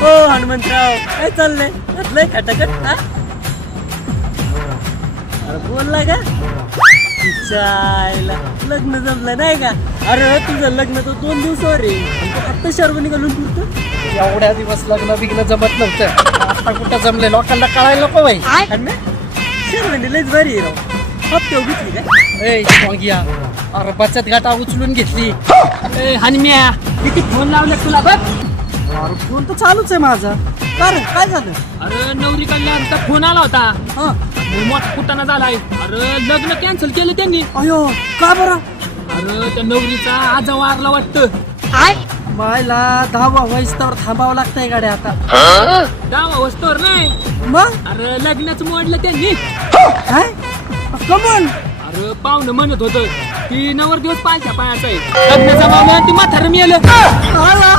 हो हनुमंतराव, काय चाललंय? घातलंय खटाखट हा? अरे बोलला का? चायला लग्न जमलं नाही का? अरे तुझं लग्न तर 2 दिवसावर आहे. आत्ता शर्वणी घालून फिरतो. एवढ्या दिवस लग्न बिग्न जमत नव्हतं, आता कुठं जमले लोकांना कळायला नको बाई. शर्वणी लयच भारी आहे राव. हप्ते घेतली का? ए वांगिया, अरे बचत गाठा उचलून घेतली. ए हनुम्या, किती फोन लावले तुला बघ. अरे फोन तर चालूच आहे माझा. अरे काय झालं? अरे नवरी कल्याणचा फोन आला होता. हा मोठा कुटाणा झालाय. अरे लग्न कॅन्सल केलं त्यांनी. अयो का बरं? अरे त्या नवरीचा आज वारला वाटतं. मायला 10वा वयस्तावर थांबावं लागतंय गाड्या आता. दावा वस्तूवर नाही. मग अरे लग्नाचं मोडलं त्यांनी. काय कमन? अरे पाहुणं म्हणत होतं की नवर दिवस पायच्या पायाचा आहे. लग्नाचा मामा ती म्हातारं मेलं. आला